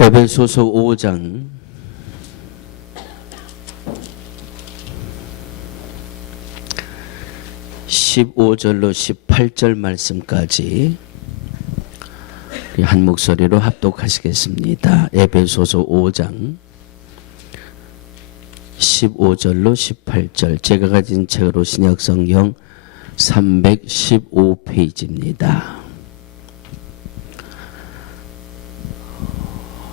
에베소서 5장 15절로 18절 말씀까지 우리 한 목소리로 합독하시겠습니다. 에베소서 5장 15절로 18절, 제가 가진 책으로 신약성경 315페이지입니다.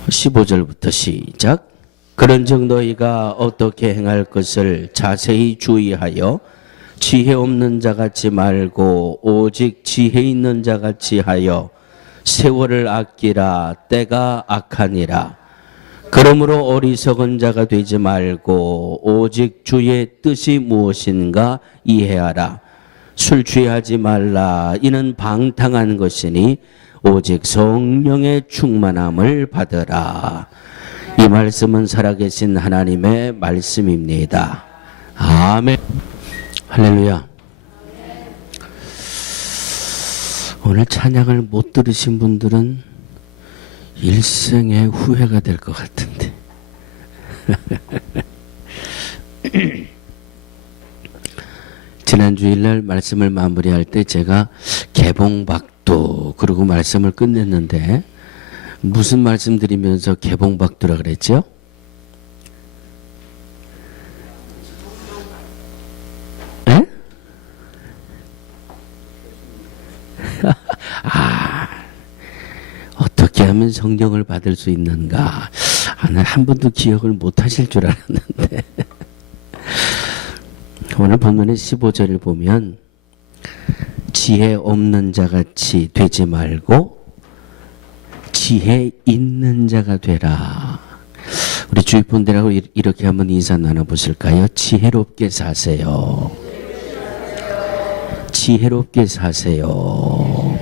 15절부터 시작. 그런즉 너희가 어떻게 행할 것을 자세히 주의하여 지혜 없는 자같이 말고 오직 지혜 있는 자같이 하여 세월을 아끼라. 때가 악하니라. 그러므로 어리석은 자가 되지 말고 오직 주의 뜻이 무엇인가 이해하라. 술 취하지 말라. 이는 방탕한 것이니 오직 성령의 충만함을 받으라. 이 말씀은 살아계신 하나님의 말씀입니다. 아멘. 할렐루야. 오늘 찬양을 못 들으신 분들은 일생의 후회가 될 것 같은데. 지난 주일날 말씀을 마무리할 때 제가 개봉박두 그러고 말씀을 끝냈는데, 무슨 말씀 드리면서 개봉박두라 그랬죠? 에? 어떻게 하면 성령을 받을 수 있는가? 한 번도 기억을 못 하실 줄 알았는데 오늘 본문의 15절을 보면 지혜 없는 자같이 되지 말고 지혜 있는 자가 되라. 우리 주위 분들하고 이렇게 한번 인사 나눠보실까요? 지혜롭게 사세요. 지혜롭게 사세요.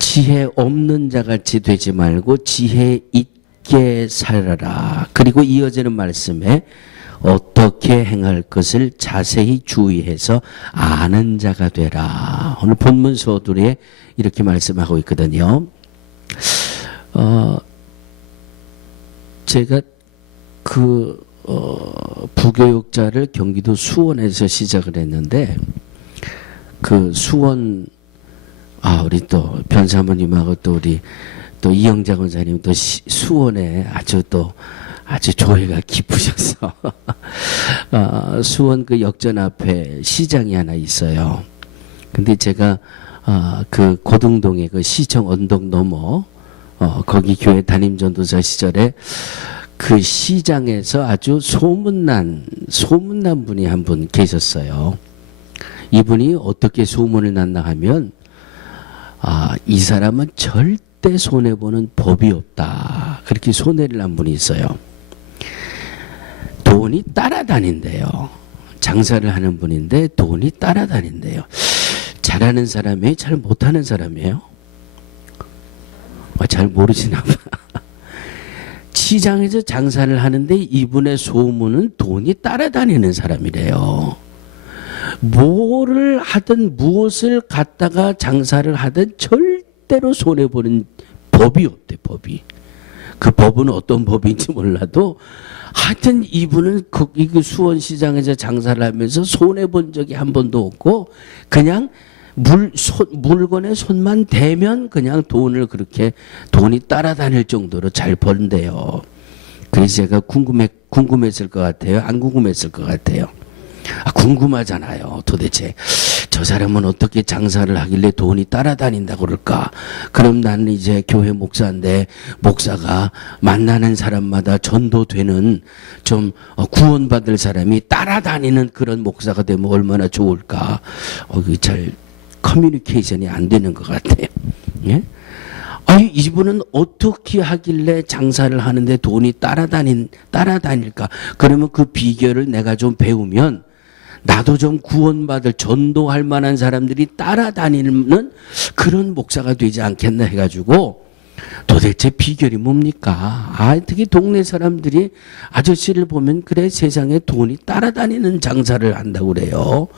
지혜 없는 자같이 되지 말고 지혜 있게 살아라. 그리고 이어지는 말씀에 어떻게 행할 것을 자세히 주의해서 아는 자가 되라. 오늘 본문 서두리에 이렇게 말씀하고 있거든요. 제가 부교육자를 경기도 수원에서 시작을 했는데, 그 수원, 우리 또 변사모님하고 또 우리 또 이영자 권사님 또 수원에 아주 조예가 깊으셔서 수원 그 역전 앞에 시장이 하나 있어요. 근데 제가 그 고등동에 그 시청 언덕 넘어 거기 교회 담임 전도사 시절에 그 시장에서 아주 소문난 분이 한 분 계셨어요. 이분이 어떻게 소문을 났나 하면, 이 사람은 절대 손해보는 법이 없다. 그렇게 손해를 난 분이 있어요. 돈이 따라다닌대요. 장사를 하는 분인데 돈이 따라다닌대요. 잘하는 사람이에요? 잘 못하는 사람이에요? 잘 모르시나 봐. 시장에서 장사를 하는데 이분의 소문은 돈이 따라다니는 사람이래요. 뭐를 하든 무엇을 갖다가 장사를 하든 절대로 손해보는 법이 없대, 법이. 그 법은 어떤 법인지 몰라도 하여튼 이분은 거기 그 수원시장에서 장사를 하면서 손해본 적이 한 번도 없고, 그냥 물건에 손만 대면 그냥 돈이 따라다닐 정도로 잘 번대요. 그래서 제가 궁금했을 것 같아요? 안 궁금했을 것 같아요? 궁금하잖아요. 도대체 저 사람은 어떻게 장사를 하길래 돈이 따라다닌다고 그럴까? 그럼 나는 이제 교회 목사인데, 목사가 만나는 사람마다 전도되는 좀 구원받을 사람이 따라다니는 그런 목사가 되면 얼마나 좋을까? 잘 커뮤니케이션이 안 되는 것 같아요. 예? 이분은 어떻게 하길래 장사를 하는데 돈이 따라다닐까? 그러면 그 비결을 내가 좀 배우면 나도 좀 구원받을, 전도할 만한 사람들이 따라다니는 그런 목사가 되지 않겠나 해가지고, 도대체 비결이 뭡니까? 특히 동네 사람들이 아저씨를 보면, 그래, 세상에 돈이 따라다니는 장사를 한다고 그래요.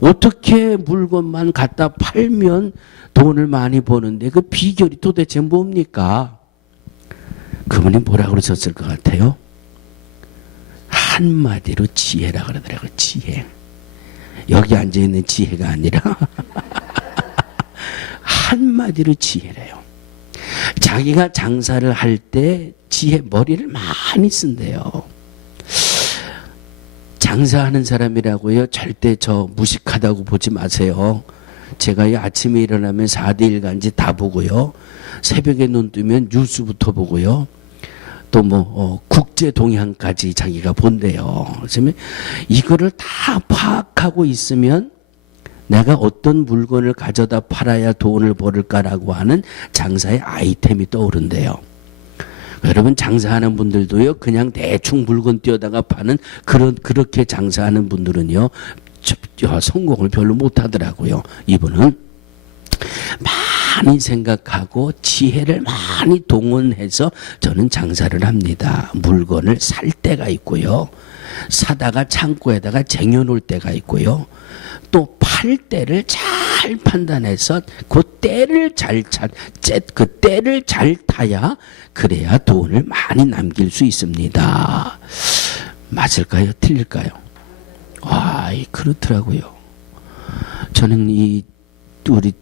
어떻게 물건만 갖다 팔면 돈을 많이 버는데 그 비결이 도대체 뭡니까? 그분이 뭐라고 그러셨을 것 같아요? 한마디로 지혜라 그러더라고요. 지혜. 여기 앉아있는 지혜가 아니라 한마디로 지혜래요. 자기가 장사를 할 때 지혜, 머리를 많이 쓴대요. 장사하는 사람이라고요, 절대 저 무식하다고 보지 마세요. 제가 아침에 일어나면 4대1 간지 다 보고요, 새벽에 눈 뜨면 뉴스부터 보고요, 또 국제 동향까지 자기가 본대요. 그래서 이거를 다 파악하고 있으면 내가 어떤 물건을 가져다 팔아야 돈을 벌을까라고 하는 장사의 아이템이 떠오른대요. 여러분, 장사하는 분들도요, 그냥 대충 물건 띄어다가 파는 그렇게 장사하는 분들은요, 성공을 별로 못 하더라고요. 이분은 많이 생각하고 지혜를 많이 동원해서 저는 장사를 합니다. 물건을 살 때가 있고요, 사다가 창고에다가 쟁여놓을 때가 있고요, 또 팔 때를 잘 판단해서 그 때를 그 때를 잘 타야, 그래야 돈을 많이 남길 수 있습니다. 맞을까요? 틀릴까요? 그렇더라고요. 저는 우리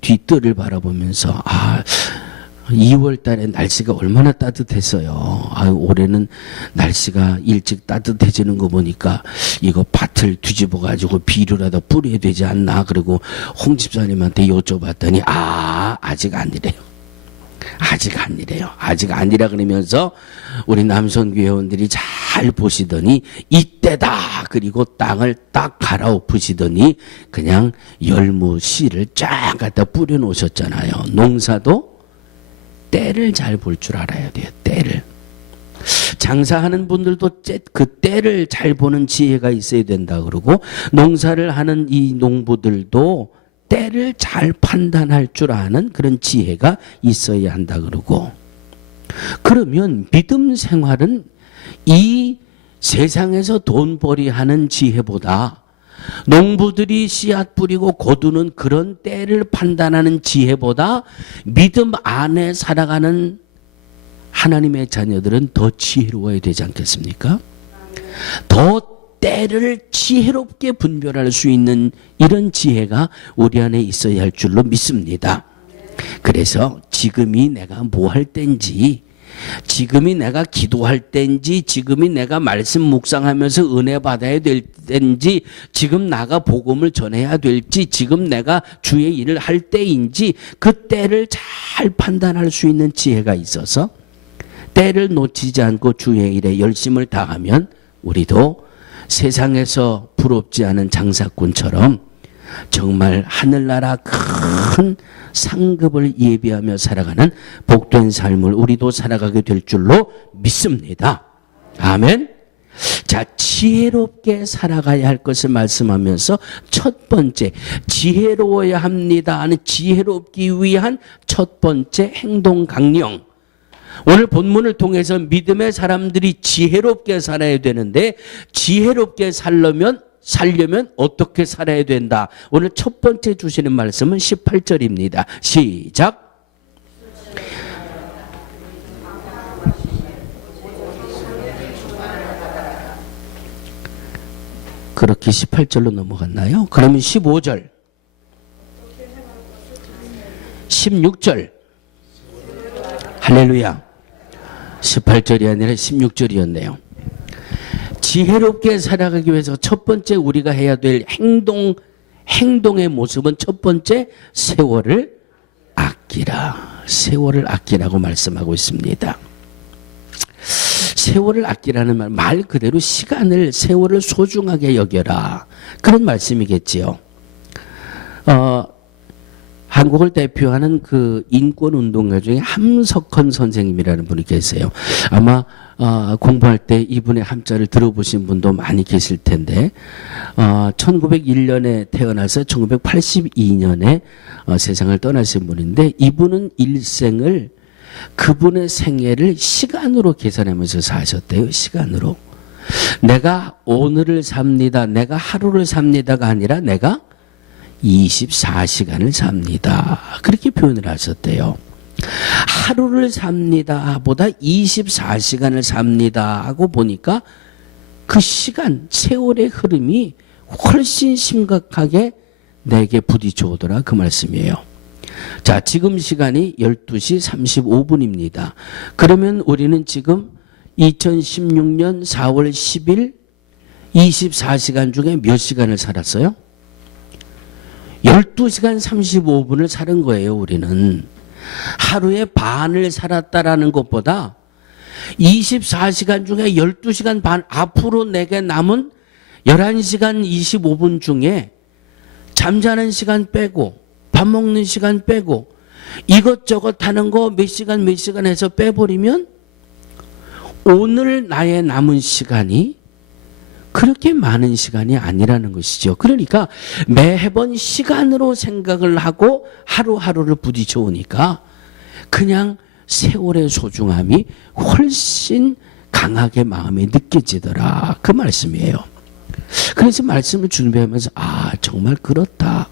뒷뜰을 바라보면서 2월 달에 날씨가 얼마나 따뜻했어요. 올해는 날씨가 일찍 따뜻해지는 거 보니까 이거 밭을 뒤집어 가지고 비료라도 뿌려야 되지 않나. 그리고 홍 집사님한테 여쭤봤더니 아직 아니래요. 아직 아니라 그러면서 우리 남성교회 회원들이 잘 보시더니 이때다. 그리고 땅을 딱 갈아엎으시더니 그냥 열무 씨를 쫙 갖다 뿌려 놓으셨잖아요. 농사도 때를 잘 볼 줄 알아야 돼요. 때를. 장사하는 분들도 그 때를 잘 보는 지혜가 있어야 된다 그러고, 농사를 하는 이 농부들도 때를 잘 판단할 줄 아는 그런 지혜가 있어야 한다 그러고, 그러면 믿음 생활은 이 세상에서 돈벌이 하는 지혜보다 농부들이 씨앗 뿌리고 거두는 그런 때를 판단하는 지혜보다 믿음 안에 살아가는 하나님의 자녀들은 더 지혜로워야 되지 않겠습니까? 더 때를 지혜롭게 분별할 수 있는 이런 지혜가 우리 안에 있어야 할 줄로 믿습니다. 그래서 지금이 내가 뭐 할 때인지, 지금이 내가 기도할 때인지, 지금이 내가 말씀 묵상하면서 은혜 받아야 될 때인지, 지금 나가 복음을 전해야 될지, 지금 내가 주의 일을 할 때인지, 그 때를 잘 판단할 수 있는 지혜가 있어서 때를 놓치지 않고 주의 일에 열심을 다하면 우리도 세상에서 부럽지 않은 장사꾼처럼 정말 하늘나라 큰 상급을 예비하며 살아가는 복된 삶을 우리도 살아가게 될 줄로 믿습니다. 아멘. 자, 지혜롭게 살아가야 할 것을 말씀하면서 첫 번째, 지혜로워야 합니다 하는 지혜롭기 위한 첫 번째 행동 강령. 오늘 본문을 통해서 믿음의 사람들이 지혜롭게 살아야 되는데, 지혜롭게 살려면 어떻게 살아야 된다. 오늘 첫 번째 주시는 말씀은 18절입니다. 시작. 그렇게 18절로 넘어갔나요? 그러면 15절, 16절. 할렐루야. 18절이 아니라 16절이었네요. 지혜롭게 살아가기 위해서 첫 번째 우리가 해야 될 행동의 모습은 첫 번째, 세월을 아끼라. 세월을 아끼라고 말씀하고 있습니다. 세월을 아끼라는 말 그대로 세월을 소중하게 여겨라. 그런 말씀이겠지요. 한국을 대표하는 그 인권운동가 중에 함석헌 선생님이라는 분이 계세요. 아마 공부할 때 이분의 함자를 들어보신 분도 많이 계실 텐데, 1901년에 태어나서 1982년에 세상을 떠나신 분인데, 이분은 일생을, 그분의 생애를 시간으로 계산하면서 사셨대요. 시간으로. 내가 오늘을 삽니다, 내가 하루를 삽니다가 아니라 내가 24시간을 삽니다. 그렇게 표현을 하셨대요. 하루를 삽니다 보다 24시간을 삽니다 하고 보니까 그 시간, 세월의 흐름이 훨씬 심각하게 내게 부딪혀 오더라, 그 말씀이에요. 자, 지금 시간이 12시 35분입니다. 그러면 우리는 지금 2016년 4월 10일 24시간 중에 몇 시간을 살았어요? 12시간 35분을 살은 거예요, 우리는. 하루에 반을 살았다라는 것보다 24시간 중에 12시간 반, 앞으로 내게 남은 11시간 25분 중에 잠자는 시간 빼고 밥 먹는 시간 빼고 이것저것 하는 거 몇 시간 해서 빼버리면 오늘 나의 남은 시간이 그렇게 많은 시간이 아니라는 것이죠. 그러니까 매번 시간으로 생각을 하고 하루하루를 부딪혀 오니까 그냥 세월의 소중함이 훨씬 강하게 마음에 느껴지더라, 그 말씀이에요. 그래서 말씀을 준비하면서 정말 그렇다.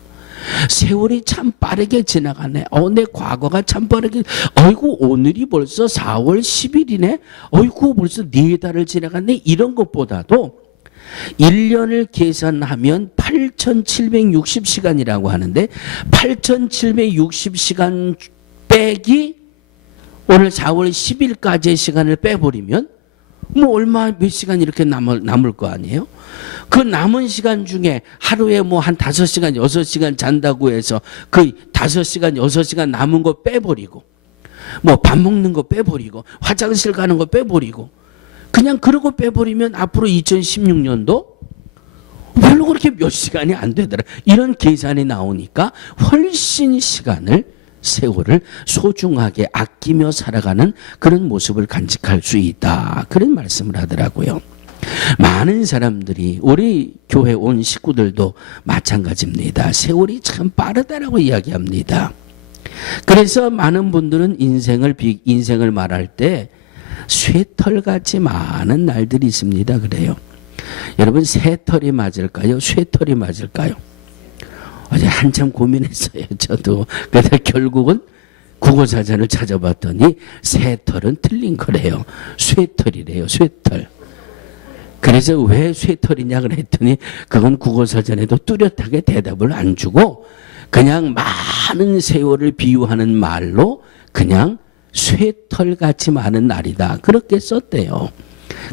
세월이 참 빠르게 지나가네. 내 과거가 참 빠르게. 어이구, 오늘이 벌써 4월 10일이네. 어이구, 벌써 4달을 지나갔네. 이런 것보다도 1년을 계산하면 8,760시간이라고 하는데 8,760시간 빼기 오늘 4월 10일까지의 시간을 빼버리면 몇 시간 이렇게 남을 거 아니에요? 그 남은 시간 중에 하루에 한 5시간, 6시간 잔다고 해서 그 5시간, 6시간 남은 거 빼버리고 밥 먹는 거 빼버리고 화장실 가는 거 빼버리고 그냥 그러고 빼버리면 앞으로 2016년도 별로 그렇게 몇 시간이 안 되더라. 이런 계산이 나오니까 훨씬 세월을 소중하게 아끼며 살아가는 그런 모습을 간직할 수 있다, 그런 말씀을 하더라고요. 많은 사람들이, 우리 교회 온 식구들도 마찬가지입니다. 세월이 참 빠르다라고 이야기합니다. 그래서 많은 분들은 인생을 말할 때 쇠털같이 많은 날들이 있습니다. 그래요. 여러분, 새털이 맞을까요? 쇠털이 맞을까요? 어제 한참 고민했어요, 저도. 그래서 결국은 국어사전을 찾아봤더니 새털은 틀린 거래요. 쇠털이래요, 쇠털. 그래서 왜 쇠털이냐 그랬더니 그건 국어사전에도 뚜렷하게 대답을 안 주고 그냥 많은 세월을 비유하는 말로 그냥 쇠털같이 많은 날이다, 그렇게 썼대요.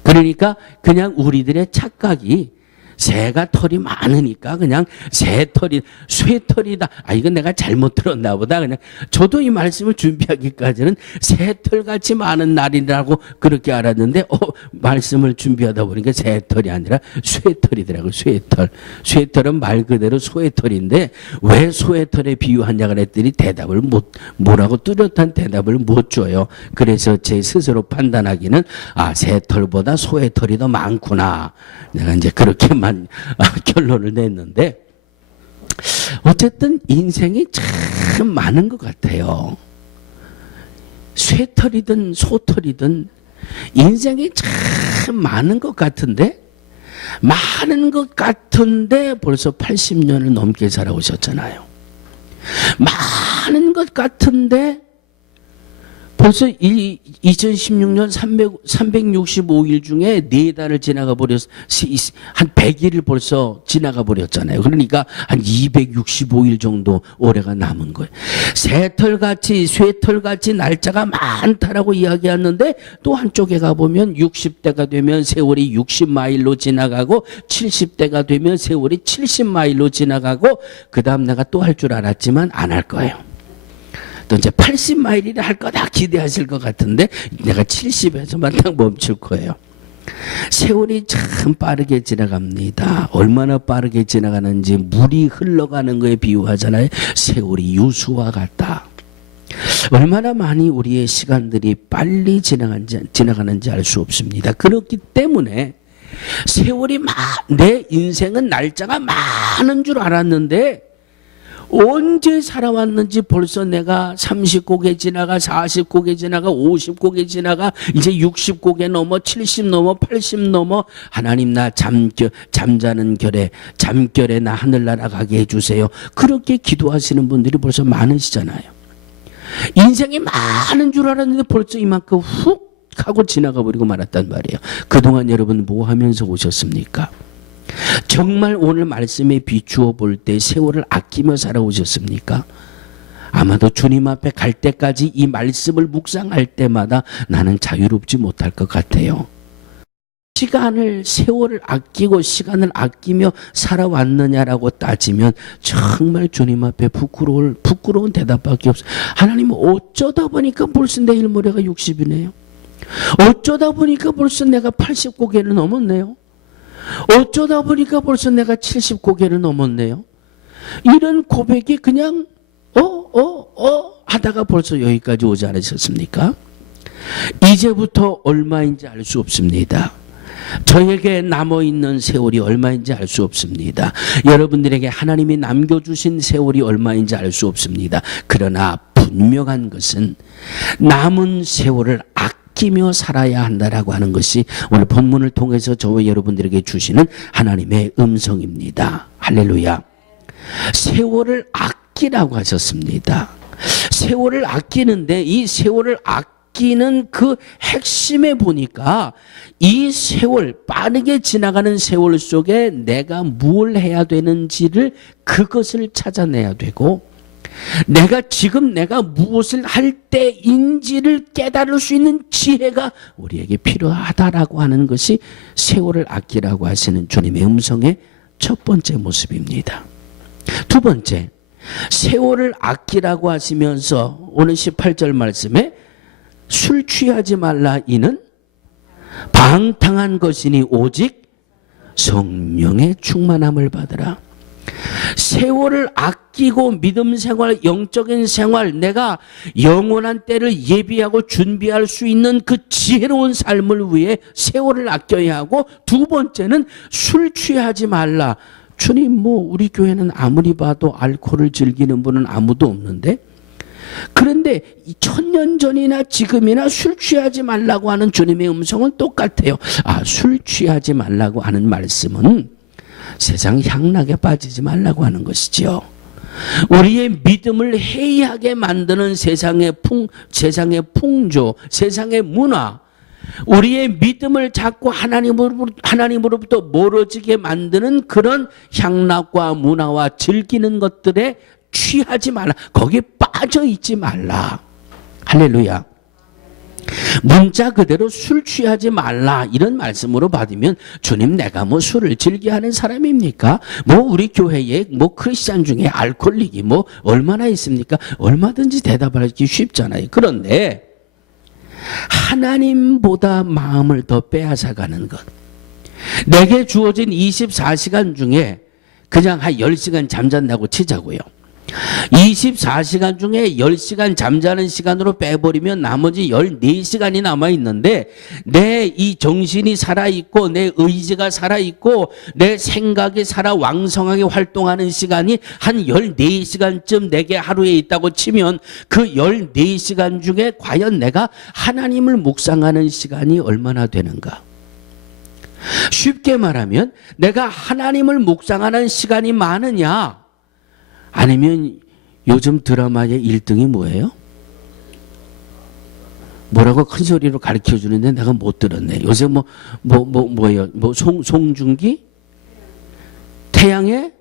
그러니까 그냥 우리들의 착각이 새가 털이 많으니까 그냥 쇠털이다. 이건 내가 잘못 들었나 보다. 그냥 저도 이 말씀을 준비하기까지는 새털같이 많은 날이라고 그렇게 알았는데 말씀을 준비하다 보니까 새털이 아니라 쇠털이더라고요. 쇠털. 쇠털은 말 그대로 소의 털인데 왜 소의 털에 비유하냐 그랬더니 뭐라고 뚜렷한 대답을 못 줘요. 그래서 제 스스로 판단하기는 새털보다 소의 털이 더 많구나. 내가 이제 그렇게만 결론을 냈는데 어쨌든 인생이 참 많은 것 같아요. 쇠털이든 소털이든 인생이 참 많은 것 같은데 벌써 80년을 넘게 살아오셨잖아요. 많은 것 같은데 벌써 2016년 365일 중에 4달을 지나가 버렸, 한 100일을 벌써 지나가 버렸잖아요. 그러니까 한 265일 정도 올해가 남은 거예요. 새털같이, 쇠털같이 날짜가 많다라고 이야기하는데 또 한쪽에 가보면 60대가 되면 세월이 60마일로 지나가고 70대가 되면 세월이 70마일로 지나가고 그 다음 내가 또 할 줄 알았지만 안 할 거예요. 또 이제 80마일이라 할 거다 기대하실 것 같은데 내가 70에서만 딱 멈출 거예요. 세월이 참 빠르게 지나갑니다. 얼마나 빠르게 지나가는지 물이 흘러가는 거에 비유하잖아요. 세월이 유수와 같다. 얼마나 많이 우리의 시간들이 빨리 지나가는지 알 수 없습니다. 그렇기 때문에 세월이 내 인생은 날짜가 많은 줄 알았는데 언제 살아왔는지 벌써 내가 30곡에 지나가 40곡에 지나가 50곡에 지나가 이제 60곡에 넘어 70 넘어 80 넘어 하나님 나 잠자는 잠결에 나 하늘나라 가게 해주세요. 그렇게 기도하시는 분들이 벌써 많으시잖아요. 인생이 많은 줄 알았는데 벌써 이만큼 훅 하고 지나가 버리고 말았단 말이에요. 그동안 여러분 뭐 하면서 오셨습니까? 정말 오늘 말씀에 비추어 볼 때 세월을 아끼며 살아오셨습니까? 아마도 주님 앞에 갈 때까지 이 말씀을 묵상할 때마다 나는 자유롭지 못할 것 같아요. 시간을, 세월을 아끼고 시간을 아끼며 살아왔느냐라고 따지면 정말 주님 앞에 부끄러운 대답밖에 없어요. 하나님, 어쩌다 보니까 벌써 내일 모레가 60이네요. 어쩌다 보니까 벌써 내가 80고개를 넘었네요. 어쩌다 보니까 벌써 내가 70고개를 넘었네요. 이런 고백이 그냥 하다가 벌써 여기까지 오지 않으셨습니까? 이제부터 얼마인지 알 수 없습니다. 저에게 남아있는 세월이 얼마인지 알 수 없습니다. 여러분들에게 하나님이 남겨주신 세월이 얼마인지 알 수 없습니다. 그러나 분명한 것은 남은 세월을 아끼며 살아야 한다라고 하는 것이 오늘 본문을 통해서 저와 여러분들에게 주시는 하나님의 음성입니다. 할렐루야. 세월을 아끼라고 하셨습니다. 세월을 아끼는데 이 세월을 아끼는 그 핵심에 보니까 이 세월, 빠르게 지나가는 세월 속에 내가 뭘 해야 되는지를 그것을 찾아내야 되고, 내가 지금 내가 무엇을 할 때인지를 깨달을 수 있는 지혜가 우리에게 필요하다라고 하는 것이 세월을 아끼라고 하시는 주님의 음성의 첫 번째 모습입니다. 두 번째, 세월을 아끼라고 하시면서 오늘 18절 말씀에 술 취하지 말라 이는 방탕한 것이니 오직 성령의 충만함을 받으라. 세월을 아끼고 믿음 생활, 영적인 생활, 내가 영원한 때를 예비하고 준비할 수 있는 그 지혜로운 삶을 위해 세월을 아껴야 하고, 두 번째는 술 취하지 말라. 주님, 우리 교회는 아무리 봐도 알코올을 즐기는 분은 아무도 없는데, 그런데 1000년 전이나 지금이나 술 취하지 말라고 하는 주님의 음성은 똑같아요. 술 취하지 말라고 하는 말씀은 세상 향락에 빠지지 말라고 하는 것이죠. 우리의 믿음을 해이하게 만드는 세상의 풍조, 세상의 문화, 우리의 믿음을 자꾸 하나님으로부터 멀어지게 만드는 그런 향락과 문화와 즐기는 것들에 취하지 말라. 거기에 빠져 있지 말라. 할렐루야. 문자 그대로 술 취하지 말라 이런 말씀으로 받으면, 주님, 내가 술을 즐겨하는 사람입니까? 우리 교회에 크리스찬 중에 알코올릭이 얼마나 있습니까? 얼마든지 대답하기 쉽잖아요. 그런데 하나님보다 마음을 더 빼앗아가는 것, 내게 주어진 24시간 중에 그냥 한 10시간 잠잔다고 치자고요. 24시간 중에 10시간 잠자는 시간으로 빼버리면 나머지 14시간이 남아있는데, 내 이 정신이 살아있고 내 의지가 살아있고 내 생각이 살아 왕성하게 활동하는 시간이 한 14시간쯤 내게 하루에 있다고 치면, 그 14시간 중에 과연 내가 하나님을 묵상하는 시간이 얼마나 되는가? 쉽게 말하면 내가 하나님을 묵상하는 시간이 많으냐, 아니면 요즘 드라마의 1등이 뭐예요? 뭐라고 큰 소리로 가르쳐 주는데 내가 못 들었네. 요새 뭐예요? 송중기? 태양의?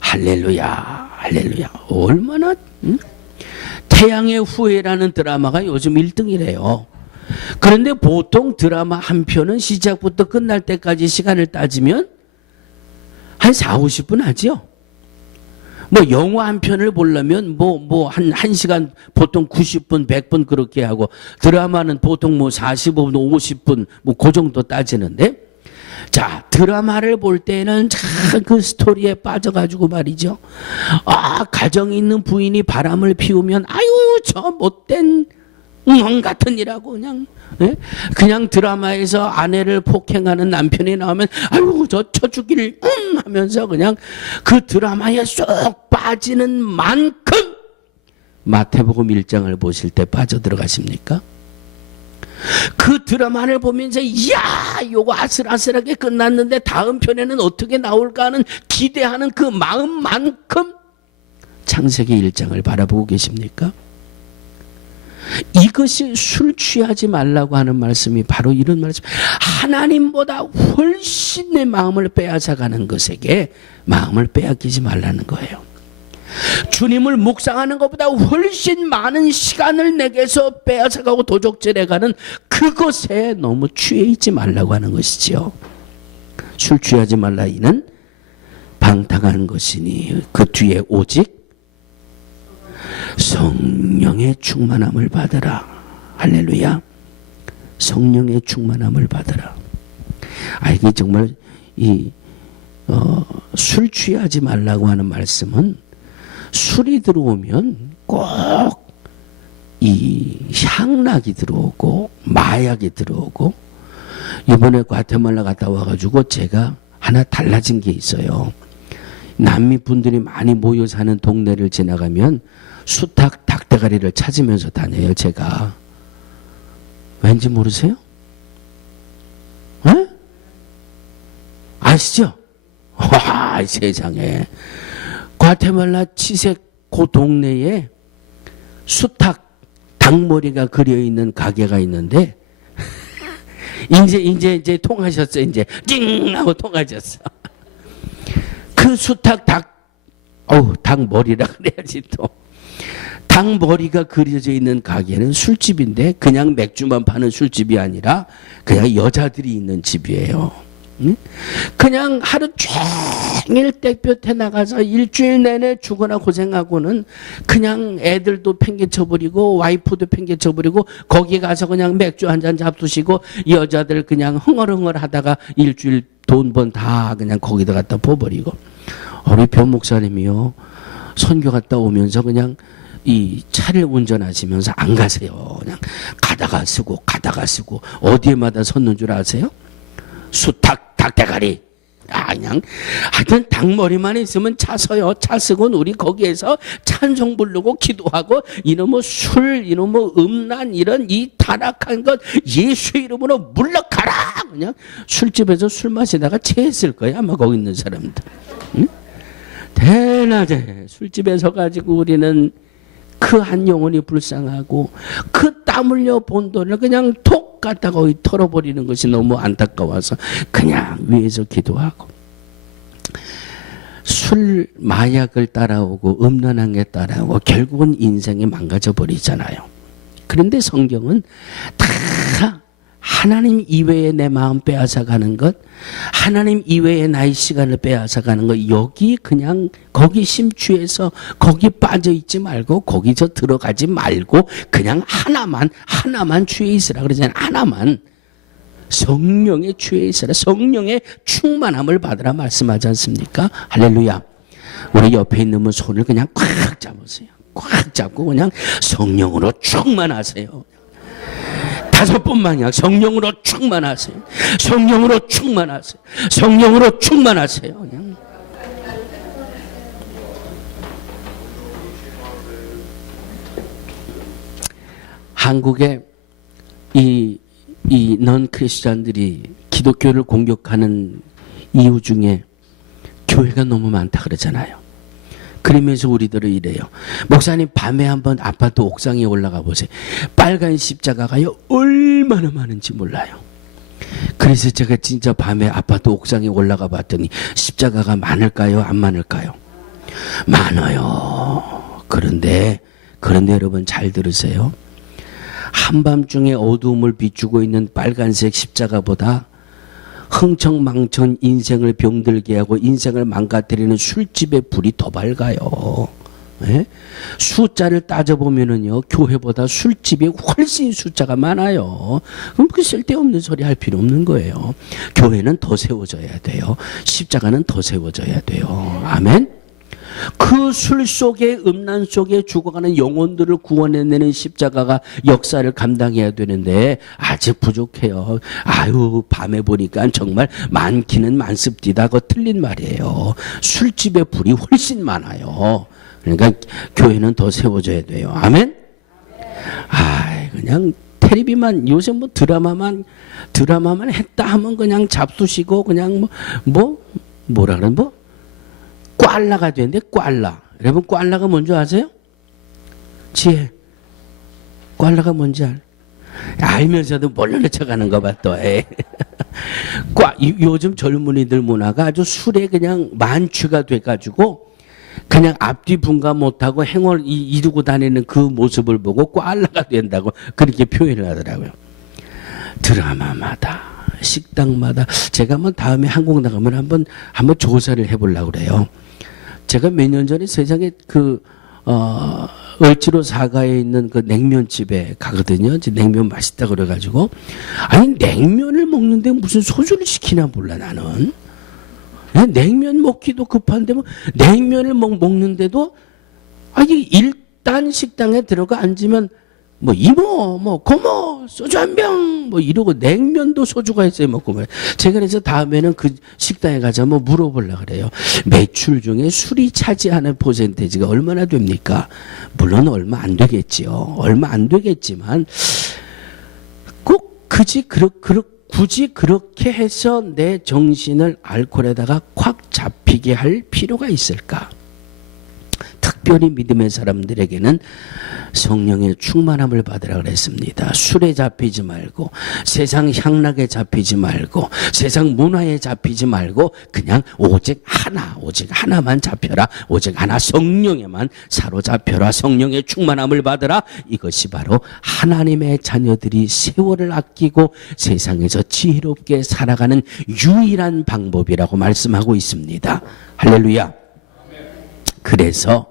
할렐루야, 할렐루야. 얼마나, 태양의 후예라는 드라마가 요즘 1등이래요. 그런데 보통 드라마 한 편은 시작부터 끝날 때까지 시간을 따지면 한 4, 50분 하죠? 영화 한 편을 보려면 한 시간 보통 90분, 100분 그렇게 하고, 드라마는 보통 45분, 50분 그 정도 따지는데, 자, 드라마를 볼 때는 참 그 스토리에 빠져가지고 말이죠. 가정이 있는 부인이 바람을 피우면 저 못된 같은 이라고 그냥 드라마에서 아내를 폭행하는 남편이 나오면 저 쳐주기를 하면서 그냥 그 드라마에 쏙 빠지는 만큼 마태복음 1장을 보실 때 빠져들어가십니까? 그 드라마를 보면서 요거 아슬아슬하게 끝났는데 다음 편에는 어떻게 나올까 하는 기대하는 그 마음만큼 창세기 1장을 바라보고 계십니까? 이것이 술 취하지 말라고 하는 말씀이 바로 이런 말씀. 하나님보다 훨씬 내 마음을 빼앗아가는 것에게 마음을 빼앗기지 말라는 거예요. 주님을 묵상하는 것보다 훨씬 많은 시간을 내게서 빼앗아가고 도적질해가는 그것에 너무 취해 있지 말라고 하는 것이지요. 술 취하지 말라 이는 방탕한 것이니 그 뒤에 오직 성령의 충만함을 받으라. 할렐루야. 성령의 충만함을 받으라. 이게 정말 술 취하지 말라고 하는 말씀은 술이 들어오면 꼭 이 향락이 들어오고 마약이 들어오고, 이번에 과테말라 갔다 와가지고 제가 하나 달라진 게 있어요. 남미 분들이 많이 모여 사는 동네를 지나가면 수탉 닭대가리를 찾으면서 다녀요. 제가 왠지 모르세요? 에? 아시죠? 와, 세상에. 과테말라 치색 그 동네에 수탉 닭머리가 그려있는 가게가 있는데 이제 통하셨어. 이제 찡 하고 통하셨어. 그 수탉 닭머리라 그래야지 또. 닭머리가 그려져 있는 가게는 술집인데 그냥 맥주만 파는 술집이 아니라 그냥 여자들이 있는 집이에요. 그냥 하루 종일 땡볕에 나가서 일주일 내내 죽거나 고생하고는 그냥 애들도 팽개쳐버리고 와이프도 팽개쳐버리고 거기 가서 그냥 맥주 한잔 잡수시고 여자들 그냥 흥얼흥얼 하다가 일주일 돈 번 다 그냥 거기다 갖다 부어버리고. 우리 변 목사님이요, 선교 갔다 오면서 그냥 이 차를 운전하시면서 안 가세요. 그냥 가다가 쓰고 어디에마다 섰는 줄 아세요? 수탉 닭대가리. 그냥 하여튼 닭머리만 있으면 차 서요. 차 쓰고 우리 거기에서 찬송 부르고 기도하고, 이놈의 술, 이놈의 음란, 이런 이 타락한 것 예수 이름으로 물러가라. 그냥 술집에서 술 마시다가 체했을 거야 아마 거기 있는 사람들. 응? 대낮에 술집에서 가지고 우리는 그 한 영혼이 불쌍하고 그 땀 흘려 본 돈을 그냥 톡 갖다가 거기 털어버리는 것이 너무 안타까워서 그냥 위에서 기도하고, 술 마약을 따라오고 음란한 게 따라오고 결국은 인생이 망가져 버리잖아요. 그런데 성경은 다 하나님 이외에 내 마음 빼앗아가는 것, 하나님 이외에 나의 시간을 빼앗아가는 것, 여기 그냥 거기 심취해서 거기 빠져있지 말고 거기서 들어가지 말고 그냥 하나만 취해 있으라 그러잖아요. 하나만. 성령에 취해 있으라. 성령의 충만함을 받으라 말씀하지 않습니까? 할렐루야. 우리 옆에 있는 분 손을 그냥 꽉 잡으세요. 꽉 잡고 그냥 성령으로 충만하세요. 5번만이야. 성령으로 충만하세요. 성령으로 충만하세요. 성령으로 충만하세요. 그냥. 한국의 이 넌 크리스찬들이 기독교를 공격하는 이유 중에 교회가 너무 많다 그러잖아요. 그러면서 우리들은 이래요. 목사님, 밤에 한번 아파트 옥상에 올라가 보세요. 빨간 십자가가 얼마나 많은지 몰라요. 그래서 제가 진짜 밤에 아파트 옥상에 올라가 봤더니 십자가가 많을까요? 안 많을까요? 많아요. 그런데 여러분 잘 들으세요. 한밤중에 어두움을 비추고 있는 빨간색 십자가보다 흥청망청 인생을 병들게 하고 인생을 망가뜨리는 술집의 불이 더 밝아요. 예? 숫자를 따져보면은요, 교회보다 술집이 훨씬 숫자가 많아요. 그럼 그 쓸데없는 소리 할 필요 없는 거예요. 교회는 더 세워져야 돼요. 십자가는 더 세워져야 돼요. 아멘? 그 술 속에, 음란 속에 죽어가는 영혼들을 구원해내는 십자가가 역사를 감당해야 되는데 아직 부족해요. 아유, 밤에 보니까 정말 많기는 많습디다. 그거 틀린 말이에요. 술집에 불이 훨씬 많아요. 그러니까 교회는 더 세워져야 돼요. 아멘? 그냥 텔레비만, 요새 뭐 드라마만 했다 하면 그냥 잡수시고 그냥 뭐라 그래, 꽐라가 되는데, 꽐라. 여러분, 꽐라가 뭔지 아세요? 지혜. 꽈라가 뭔지 알면서도 몰라는 척하는 거 봐 또. 요즘 젊은이들 문화가 아주 술에 그냥 만취가 돼가지고 그냥 앞뒤 분간 못하고 행을 이루고 다니는 그 모습을 보고 꽈라가 된다고 그렇게 표현을 하더라고요. 드라마마다 식당마다 제가 한번 다음에 한국 나가면 한번 조사를 해보려고 그래요. 제가 몇 년 전에 세상에 을지로 사가에 있는 그 냉면집에 가거든요. 냉면 맛있다 그래가지고 아니 냉면을 먹는데 무슨 소주를 시키나 몰라 나는. 냉면 먹기도 급한데 뭐 냉면을 먹는데도 아니 일단 식당에 들어가 앉으면 뭐 이모 뭐 고모 소주 한 병 뭐 이러고 냉면도 소주가 있어요 먹고 말. 제가 그래서 다음에는 그 식당에 가자 뭐 물어보려고 그래요. 매출 중에 술이 차지하는 퍼센테이지가 얼마나 됩니까? 물론 얼마 안 되겠지요. 얼마 안 되겠지만 꼭 굳이 그렇게 해서 내 정신을 알코올에다가 콱 잡히게 할 필요가 있을까? 특별히 믿음의 사람들에게는 성령의 충만함을 받으라 그랬습니다. 술에 잡히지 말고 세상 향락에 잡히지 말고 세상 문화에 잡히지 말고 그냥 오직 하나만 잡혀라. 오직 하나 성령에만 사로잡혀라. 성령의 충만함을 받으라. 이것이 바로 하나님의 자녀들이 세월을 아끼고 세상에서 지혜롭게 살아가는 유일한 방법이라고 말씀하고 있습니다. 할렐루야. 그래서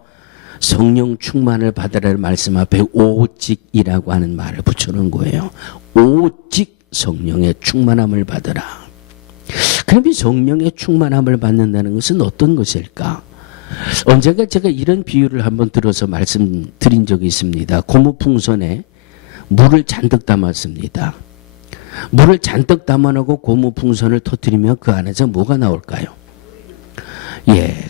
성령 충만을 받으라는 말씀 앞에 오직이라고 하는 말을 붙여놓은 거예요. 오직 성령의 충만함을 받으라. 그럼 이 성령의 충만함을 받는다는 것은 어떤 것일까? 언젠가 제가 이런 비유를 한번 들어서 말씀드린 적이 있습니다. 고무풍선에 물을 잔뜩 담았습니다. 물을 잔뜩 담아놓고 고무풍선을 터뜨리면 그 안에서 뭐가 나올까요?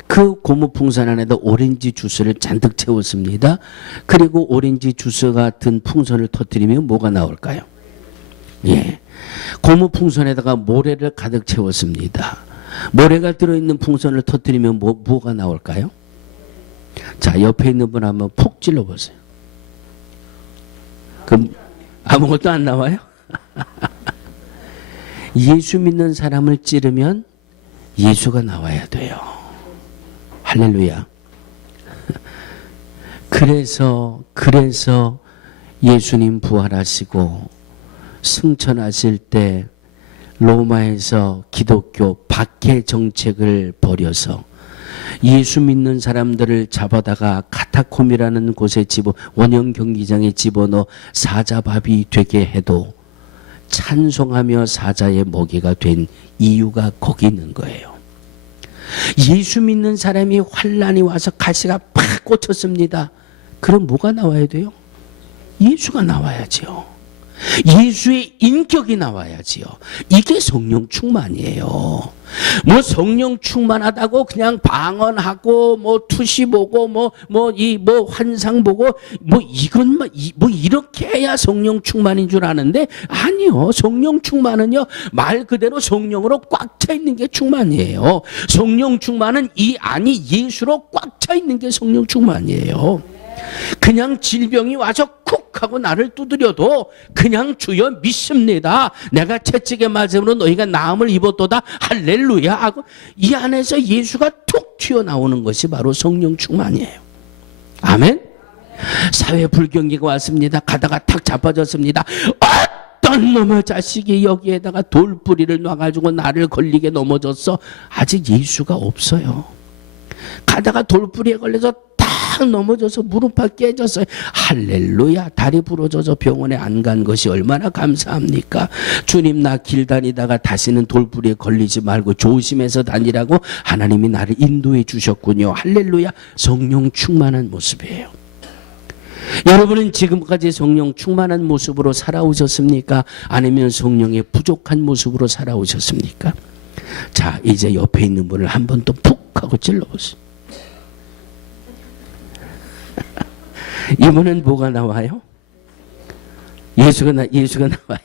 그 고무풍선 안에다 오렌지 주스를 잔뜩 채웠습니다. 그리고 오렌지 주스 같은 풍선을 터뜨리면 뭐가 나올까요? 고무풍선에다가 모래를 가득 채웠습니다. 모래가 들어있는 풍선을 터뜨리면 뭐가 나올까요? 자, 옆에 있는 분 한번 푹 찔러보세요. 그럼 아무것도 안 나와요? 예수 믿는 사람을 찌르면 예수가 나와야 돼요. 할렐루야. 그래서 예수님 부활하시고 승천하실 때 로마에서 기독교 박해 정책을 벌여서 예수 믿는 사람들을 잡아다가 카타콤이라는 곳에 원형 경기장에 집어넣어 사자밥이 되게 해도 찬송하며 사자의 먹이가 된 이유가 거기 있는 거예요. 예수 믿는 사람이 환난이 와서 가시가 팍 꽂혔습니다. 그럼 뭐가 나와야 돼요? 예수가 나와야지요. 예수의 인격이 나와야지요. 이게 성령 충만이에요. 뭐 성령 충만하다고 그냥 방언하고 뭐 투시 보고 뭐 환상 보고 뭐 이렇게 해야 성령 충만인 줄 아는데 아니요. 성령 충만은요 말 그대로 성령으로 꽉 차 있는 게 충만이에요. 성령 충만은 이 안이 예수로 꽉 차 있는 게 성령 충만이에요. 그냥 질병이 와서 쿡 하고 나를 두드려도 그냥 주여 믿습니다. 내가 채찍에 맞음으로 너희가 나음을 입었도다. 할렐루야 하고 이 안에서 예수가 툭 튀어나오는 것이 바로 성령 충만이에요. 아멘. 사회 불경기가 왔습니다. 가다가 탁 자빠졌습니다. 어떤 놈의 자식이 여기에다가 돌뿌리를 놔가지고 나를 걸리게 넘어졌어. 아직 예수가 없어요. 가다가 돌뿌리에 걸려서 탁 넘어져서 무릎이 깨졌어요. 할렐루야. 다리 부러져서 병원에 안 간 것이 얼마나 감사합니까? 주님 나 길 다니다가 다시는 돌뿌리에 걸리지 말고 조심해서 다니라고 하나님이 나를 인도해 주셨군요. 할렐루야. 성령 충만한 모습이에요. 여러분은 지금까지 성령 충만한 모습으로 살아오셨습니까? 아니면 성령의 부족한 모습으로 살아오셨습니까? 자, 이제 옆에 있는 분을 한 번 또 푹 하고 찔러보세요. 이분은 뭐가 나와요? 예수가 나와요.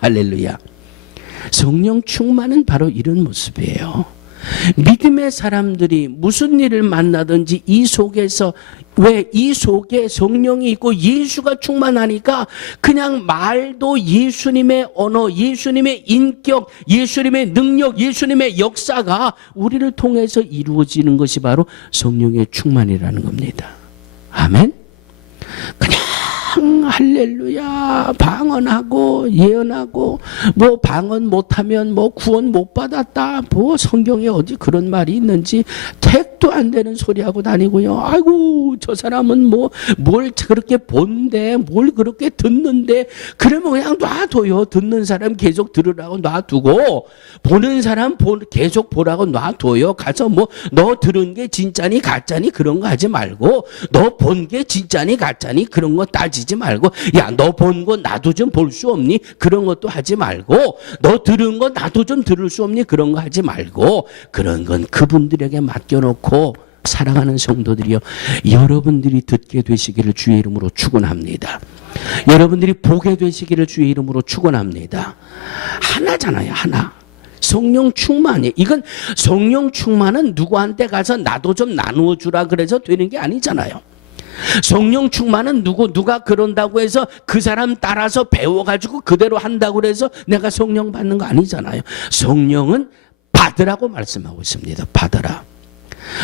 할렐루야. 성령 충만은 바로 이런 모습이에요. 믿음의 사람들이 무슨 일을 만나든지 이 속에서, 왜 이 속에 성령이 있고 예수가 충만하니까 그냥 말도 예수님의 언어, 예수님의 인격, 예수님의 능력, 예수님의 역사가 우리를 통해서 이루어지는 것이 바로 성령의 충만이라는 겁니다. 아멘. 그냥 할렐루야 방언하고 예언하고 뭐 방언 못하면 뭐 구원 못 받았다, 뭐 성경에 어디 그런 말이 있는지 택도 안 되는 소리하고 다니고요. 아이고 저 사람은 뭐 뭘 그렇게 본데 뭘 그렇게 듣는데, 그러면 그냥 놔둬요. 듣는 사람 계속 들으라고 놔두고 보는 사람 계속 보라고 놔둬요. 가서 뭐 너 들은 게 진짜니 가짜니 그런 거 하지 말고, 너 본 게 진짜니 가짜니 그런 거 따지지 말고, 야 너 본 거 나도 좀 볼 수 없니 그런 것도 하지 말고, 너 들은 거 나도 좀 들을 수 없니 그런 거 하지 말고, 그런 건 그분들에게 맡겨놓고 사랑하는 성도들이요, 여러분들이 듣게 되시기를 주의 이름으로 축원합니다. 여러분들이 보게 되시기를 주의 이름으로 축원합니다. 하나잖아요, 하나. 성령 충만이에요. 이건 성령 충만은 누구한테 가서 나도 좀 나누어 주라 그래서 되는 게 아니잖아요. 성령 충만은 누가 그런다고 해서 그 사람 따라서 배워가지고 그대로 한다고 해서 내가 성령 받는 거 아니잖아요. 성령은 받으라고 말씀하고 있습니다. 받으라.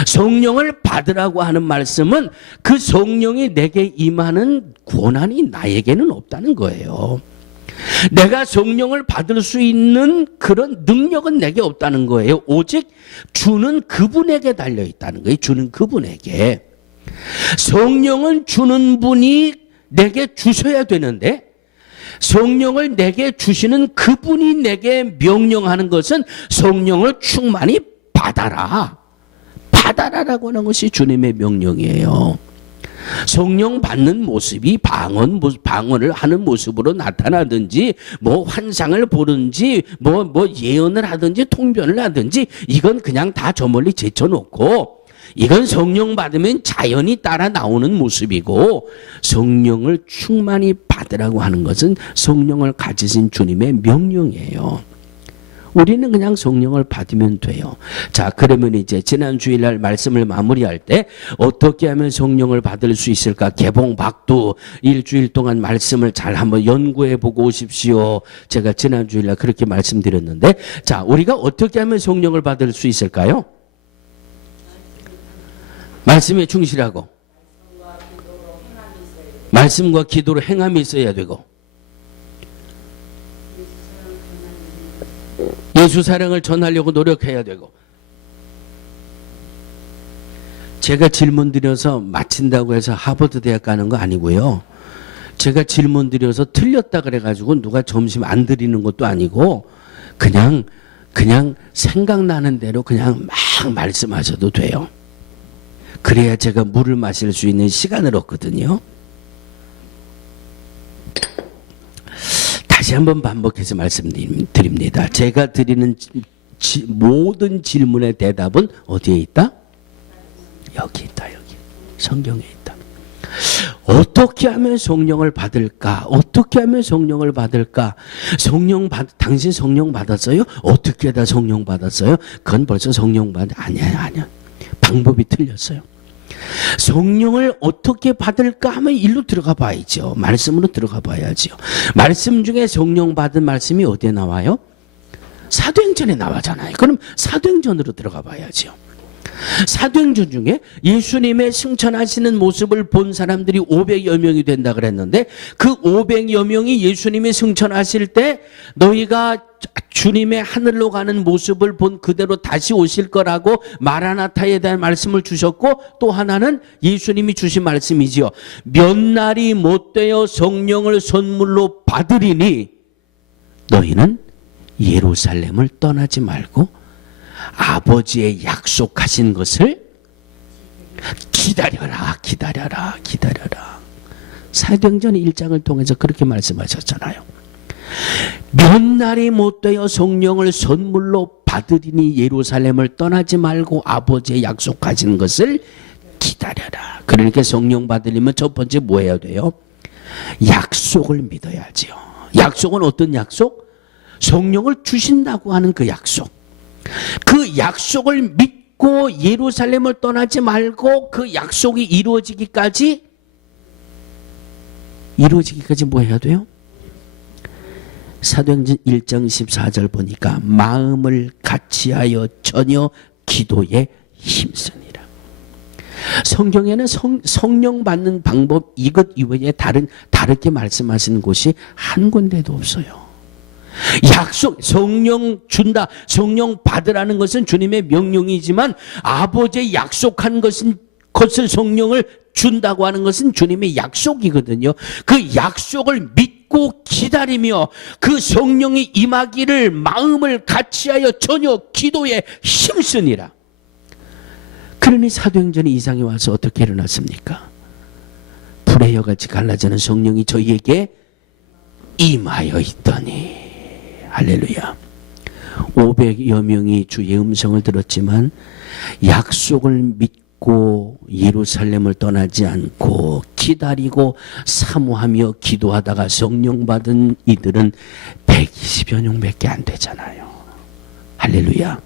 성령을 받으라고 하는 말씀은 그 성령이 내게 임하는 권한이 나에게는 없다는 거예요. 내가 성령을 받을 수 있는 그런 능력은 내게 없다는 거예요. 오직 주는 그분에게 달려 있다는 거예요. 주는 그분에게. 성령은 주는 분이 내게 주셔야 되는데, 성령을 내게 주시는 그분이 내게 명령하는 것은 성령을 충만히 받아라. 받아라라고 하는 것이 주님의 명령이에요. 성령 받는 모습이 방언을 하는 모습으로 나타나든지, 뭐 환상을 보든지, 뭐 예언을 하든지, 통변을 하든지, 이건 그냥 다 저 멀리 제쳐놓고, 이건 성령 받으면 자연히 따라 나오는 모습이고, 성령을 충만히 받으라고 하는 것은 성령을 가지신 주님의 명령이에요. 우리는 그냥 성령을 받으면 돼요. 자, 그러면 이제 지난 주일날 말씀을 마무리할 때 어떻게 하면 성령을 받을 수 있을까? 개봉박두 일주일 동안 말씀을 잘 한번 연구해 보고 오십시오. 제가 지난 주일날 그렇게 말씀드렸는데, 자, 우리가 어떻게 하면 성령을 받을 수 있을까요? 말씀에 충실하고, 말씀과 기도로 행함이 있어야 되고, 예수 사랑을 전하려고 노력해야 되고. 제가 질문 드려서 마친다고 해서 하버드 대학 가는 거 아니고요. 제가 질문 드려서 틀렸다 그래가지고 누가 점심 안 드리는 것도 아니고, 그냥 생각나는 대로 그냥 막 말씀하셔도 돼요. 그래야 제가 물을 마실 수 있는 시간을 얻거든요. 다시 한번 반복해서 말씀드립니다. 제가 드리는 모든 질문의 대답은 어디에 있다? 여기 있다. 여기. 성경에 있다. 어떻게 하면 성령을 받을까? 어떻게 하면 성령을 받을까? 당신 성령 받았어요? 어떻게 다 성령 받았어요? 그건 벌써 성령 아니야. 방법이 틀렸어요. 성령을 어떻게 받을까 하면 일로 들어가 봐야죠. 말씀으로 들어가 봐야죠. 말씀 중에 성령 받은 말씀이 어디에 나와요? 사도행전에 나와잖아요. 그럼 사도행전으로 들어가 봐야죠. 사도행전 중에 예수님의 승천하시는 모습을 본 사람들이 500여 명이 된다 그랬는데, 그 500여 명이 예수님이 승천하실 때 너희가 주님의 하늘로 가는 모습을 본 그대로 다시 오실 거라고 마라나타에 대한 말씀을 주셨고, 또 하나는 예수님이 주신 말씀이지요. 몇 날이 못 되어 성령을 선물로 받으리니 너희는 예루살렘을 떠나지 말고 아버지의 약속하신 것을 기다려라. 사도행전 1장을 통해서 그렇게 말씀하셨잖아요. 몇 날이 못 되어 성령을 선물로 받으리니 예루살렘을 떠나지 말고 아버지의 약속하신 것을 기다려라. 그러니까 성령 받으려면 첫 번째 뭐 해야 돼요? 약속을 믿어야지요. 약속은 어떤 약속? 성령을 주신다고 하는 그 약속. 그 약속을 믿고 예루살렘을 떠나지 말고 그 약속이 이루어지기까지 뭐 해야 돼요? 사도행전 1장 14절 보니까 마음을 같이하여 전혀 기도에 힘쓰니라. 성경에는 성령 받는 방법 이것 이외에 다르게 말씀하시는 곳이 한 군데도 없어요. 약속, 성령 준다, 성령 받으라는 것은 주님의 명령이지만 아버지의 약속한 것을 성령을 준다고 하는 것은 주님의 약속이거든요. 그 약속을 믿고 기다리며 그 성령이 임하기를 마음을 같이하여 전혀 기도에 힘쓰니라. 그러니 사도행전의 이상에 와서 어떻게 일어났습니까? 불의 여같이 갈라지는 성령이 저희에게 임하여 있더니, 할렐루야. 500여 명이 주의 음성을 들었지만 약속을 믿고 예루살렘을 떠나지 않고 기다리고 사모하며 기도하다가 성령 받은 이들은 120여 명밖에 안 되잖아요. 할렐루야.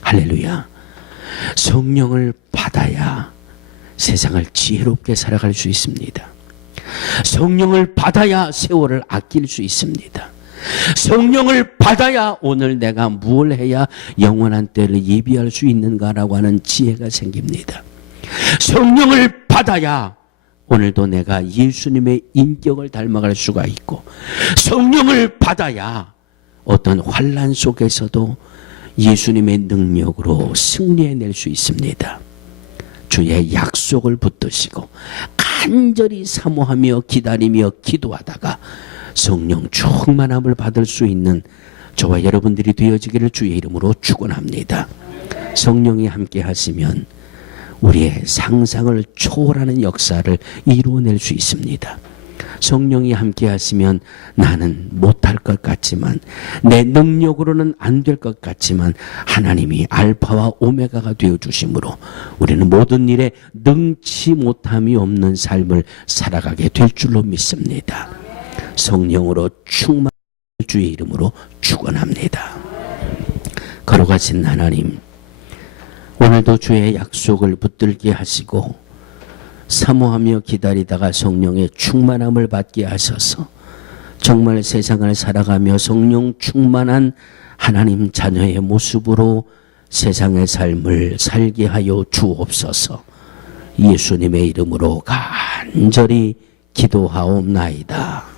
할렐루야. 성령을 받아야 세상을 지혜롭게 살아갈 수 있습니다. 성령을 받아야 세월을 아낄 수 있습니다. 성령을 받아야 오늘 내가 무엇을 해야 영원한 때를 예비할 수 있는가라고 하는 지혜가 생깁니다. 성령을 받아야 오늘도 내가 예수님의 인격을 닮아갈 수가 있고, 성령을 받아야 어떤 환난 속에서도 예수님의 능력으로 승리해낼 수 있습니다. 주의 약속을 붙드시고 간절히 사모하며 기다리며 기도하다가 성령 충만함을 받을 수 있는 저와 여러분들이 되어지기를 주의 이름으로 축원합니다. 성령이 함께 하시면 우리의 상상을 초월하는 역사를 이루어낼 수 있습니다. 성령이 함께 하시면 나는 못할 것 같지만, 내 능력으로는 안 될 것 같지만 하나님이 알파와 오메가가 되어주심으로 우리는 모든 일에 능치 못함이 없는 삶을 살아가게 될 줄로 믿습니다. 성령으로 충만한 주의 이름으로 축원합니다. 거룩하신 하나님, 오늘도 주의 약속을 붙들게 하시고 사모하며 기다리다가 성령의 충만함을 받게 하셔서 정말 세상을 살아가며 성령 충만한 하나님 자녀의 모습으로 세상의 삶을 살게 하여 주옵소서. 예수님의 이름으로 간절히 기도하옵나이다.